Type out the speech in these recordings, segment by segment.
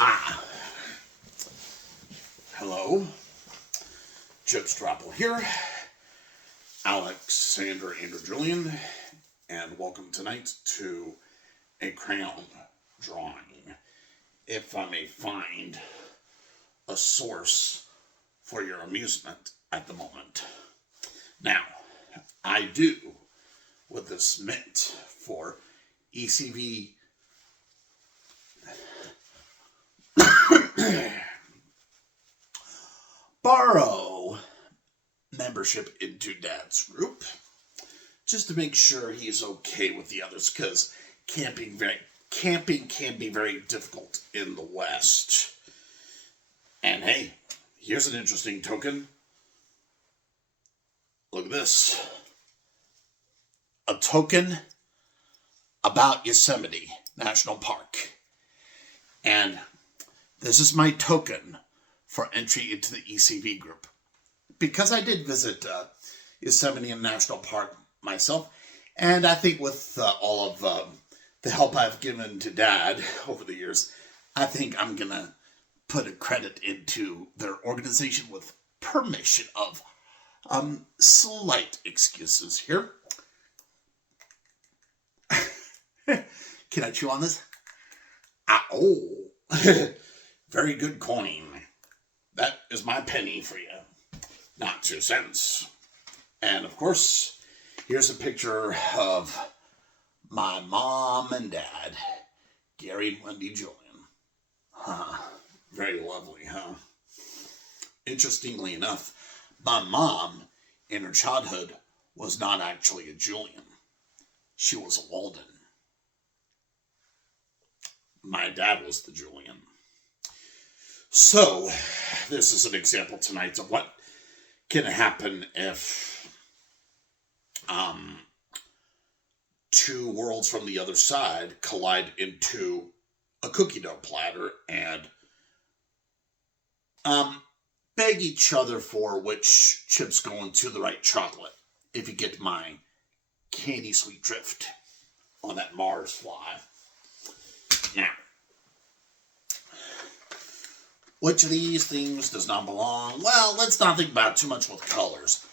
Ah, hello. Chips Dropple here. Alexander Andrew Julian, and welcome tonight to a crayon drawing. If I may find a source for your amusement at the moment. Now, I do, with this mint for ECV borrow membership into Dad's group, just to make sure he's okay with the others, because camping can be very difficult in the West. And hey, here's an interesting token. Look at this. A token about Yosemite National Park. And this is my token for entry into the ECV group. Because I did visit Yosemite National Park myself, and I think with all of the help I've given to Dad over the years, I think I'm going to put a credit into their organization with permission of slight excuses here. Can I chew on this? Very good coin. That is my penny for you. Not 2 cents. And of course, here's a picture of my mom and dad, Gary and Wendy Julian. Very lovely, huh? Interestingly enough, my mom, in her childhood, was not actually a Julian. She was a Olden. My dad was the Julian. So, this is an example tonight of what can happen if two worlds from the other side collide into a cookie dough platter and beg each other for which chips go into the right chocolate, if you get my candy sweet drift on that Mars fly. Now, which of these things does not belong? Well, let's not think about it too much with colors.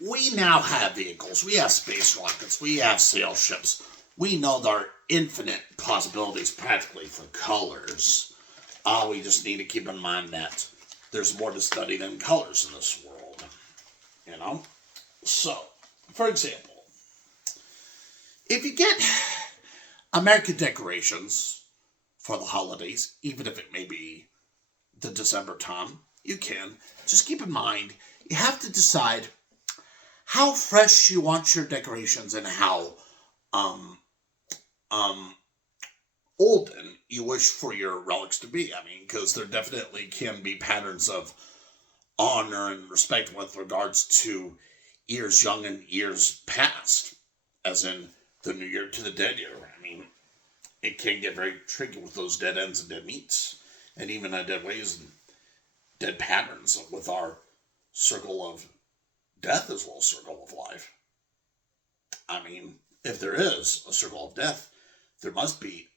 We now have vehicles, we have space rockets, we have sail ships. We know there are infinite possibilities practically for colors. We just need to keep in mind that there's more to study than colors in this world. You know? So, for example, if you get American decorations for the holidays, even if it may be the December time, you can. Just keep in mind, you have to decide how fresh you want your decorations and how olden you wish for your relics to be. I mean, because there definitely can be patterns of honor and respect with regards to years young and years past, as in the New Year to the Dead Year. I mean, it can get very tricky with those dead ends and dead meats, and even dead ways and dead patterns with our circle of death as well as circle of life. I mean, if there is a circle of death, there must be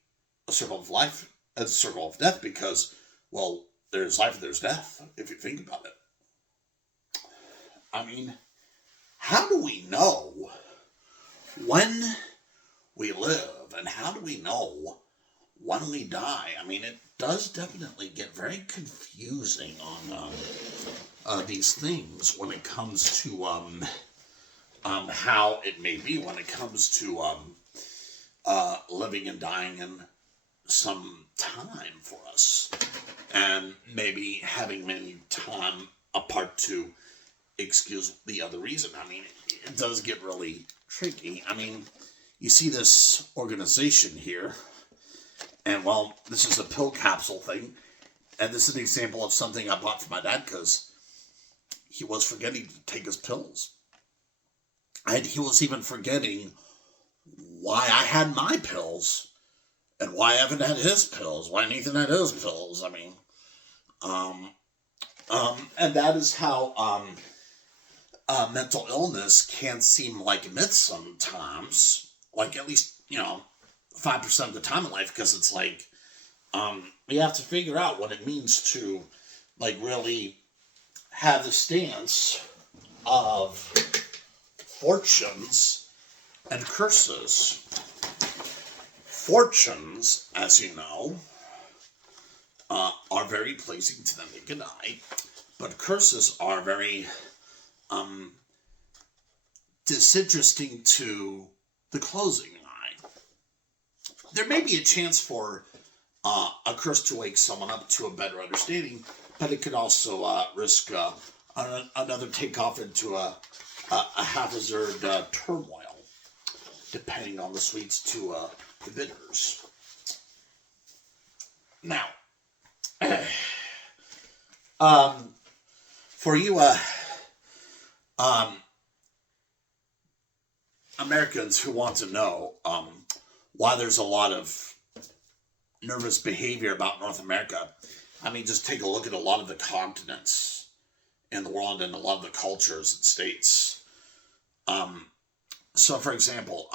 a circle of life and a circle of death, because, well, there's life and there's death, if you think about it. I mean, how do we know when we live, and how do we know when we die? I mean, it does definitely get very confusing on these things when it comes to how it may be when it comes to living and dying in some time for us, and maybe having many time apart to excuse the other reason. I mean, it does get really tricky. I mean, you see this organization here, and well, this is a pill capsule thing, and this is an example of something I bought for my dad because he was forgetting to take his pills. And he was even forgetting why I had my pills and why I haven't had his pills, why Nathan had his pills. I mean, and that is how mental illness can seem like myth sometimes. Like, at least, 5% of the time in life, because it's like, you have to figure out what it means to, like, really have the stance of fortunes and curses. Fortunes, as you know, are very pleasing to the naked eye, but curses are very disinteresting to the closing eye. There may be a chance for a curse to wake someone up to a better understanding, but it could also risk another takeoff into a haphazard turmoil, depending on the sweets to the bitters. Now, for you Americans who want to know why there's a lot of nervous behavior about North America, I mean, just take a look at a lot of the continents in the world and a lot of the cultures and states. So, for example,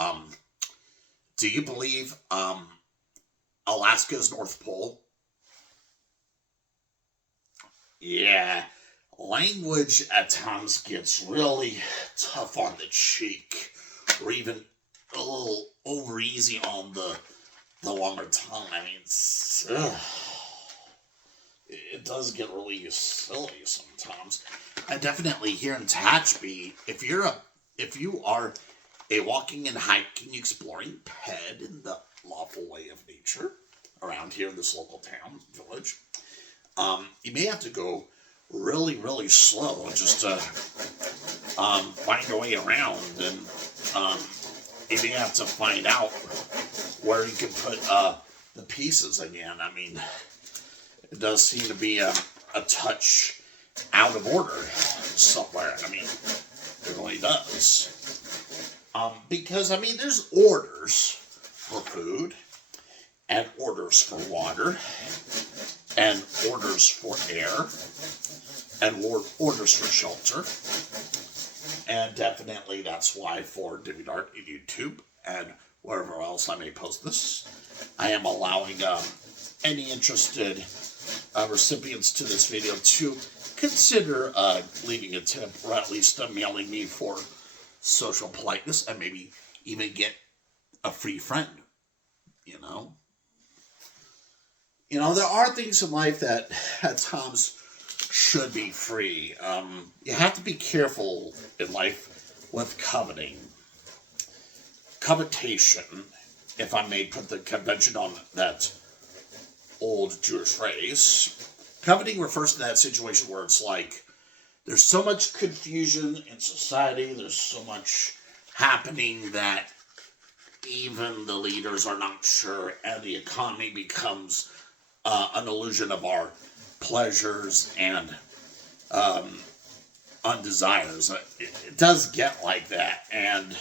do you believe Alaska's North Pole? Yeah, language at times gets really tough on the cheek, or even a little over easy on the longer tongue. I mean, it does get really silly sometimes. And definitely here in Tehachapi, if you are a walking and hiking, exploring pet in the lawful way of nature around here in this local town, village, you may have to go really, really slow just to find your way around, and you may have to find out where you can put the pieces again. I mean, it does seem to be a touch out of order somewhere. I mean, it really does. Because, I mean, there's orders for food, and orders for water, and orders for air, and orders for shelter. And definitely that's why for DeviantArt in YouTube and wherever else I may post this, I am allowing any interested recipients to this video to consider leaving a tip, or at least mailing me for social politeness, and maybe even get a free friend, you know? You know, there are things in life that at times should be free. You have to be careful in life with coveting. Covetation, if I may put the convention on that old Jewish phrase, coveting refers to that situation where it's like, there's so much confusion in society, there's so much happening that even the leaders are not sure, and the economy becomes an illusion of our pleasures and undesires. It does get like that, and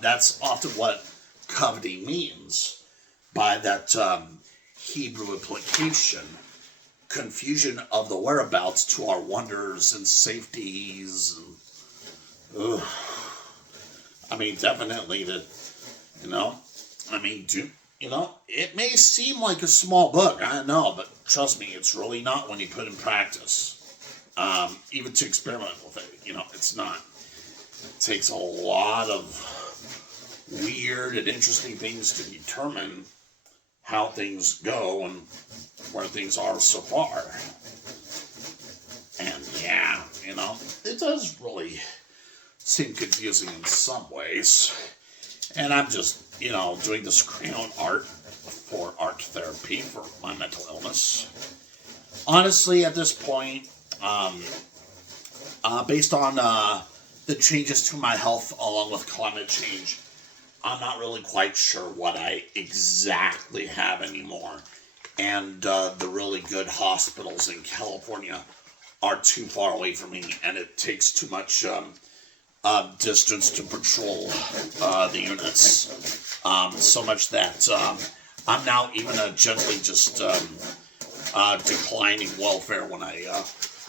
that's often what coveting means by that Hebrew implication. Confusion of the whereabouts to our wonders and safeties. And, I mean, definitely it may seem like a small book, I know, but trust me, it's really not when you put it in practice. Even to experiment with it, it's not. It takes a lot of weird and interesting things to determine how things go and where things are so far. And yeah, it does really seem confusing in some ways. And I'm just, doing this crayon art for art therapy for my mental illness. Honestly, at this point, based on the changes to my health along with climate change, I'm not really quite sure what I exactly have anymore. And the really good hospitals in California are too far away from me, and it takes too much distance to patrol the units. So much that I'm now even gently just declining welfare when I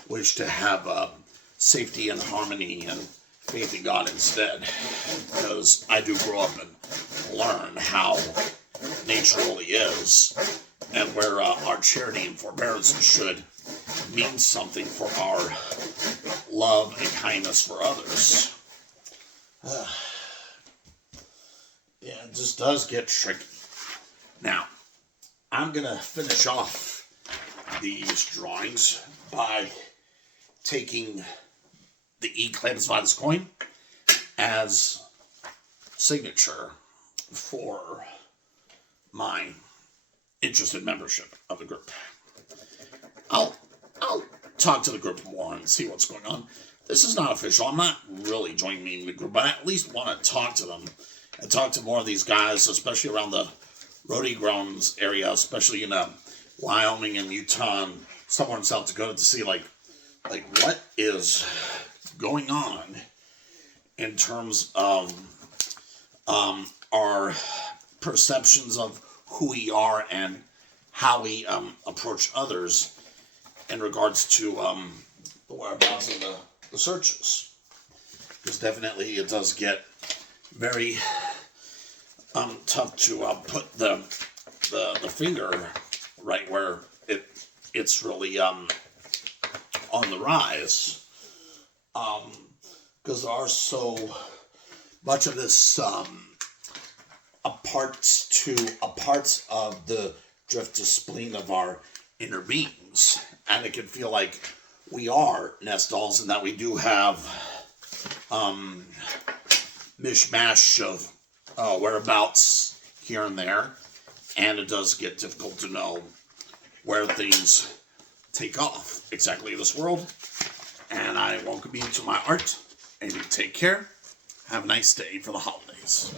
wish to have safety and harmony and faith in God instead. Because I do grow up and learn how nature nature really is, and where our charity and forbearance should mean something for our love and kindness for others. Yeah, it just does get tricky. Now, I'm going to finish off these drawings by taking the E-Clams Vitus coin as signature for my interested membership of the group. I'll talk to the group more and see what's going on. This is not official. I'm not really joining the group, but I at least want to talk to them and talk to more of these guys, especially around the Rhodey Grounds area, especially in Wyoming and Utah and somewhere in South Dakota, to see like what is going on in terms of our perceptions of who we are and how we approach others in regards to the whereabouts of the searches. Because definitely it does get very tough to put the finger right where it's really on the rise. Because there are so much of this a parts of the drift to spleen of our inner beings, and it can feel like we are nest dolls, and that we do have mishmash of whereabouts here and there, and it does get difficult to know where things take off exactly in this world. And I welcome you to my art, and you take care. Have a nice day for the holidays.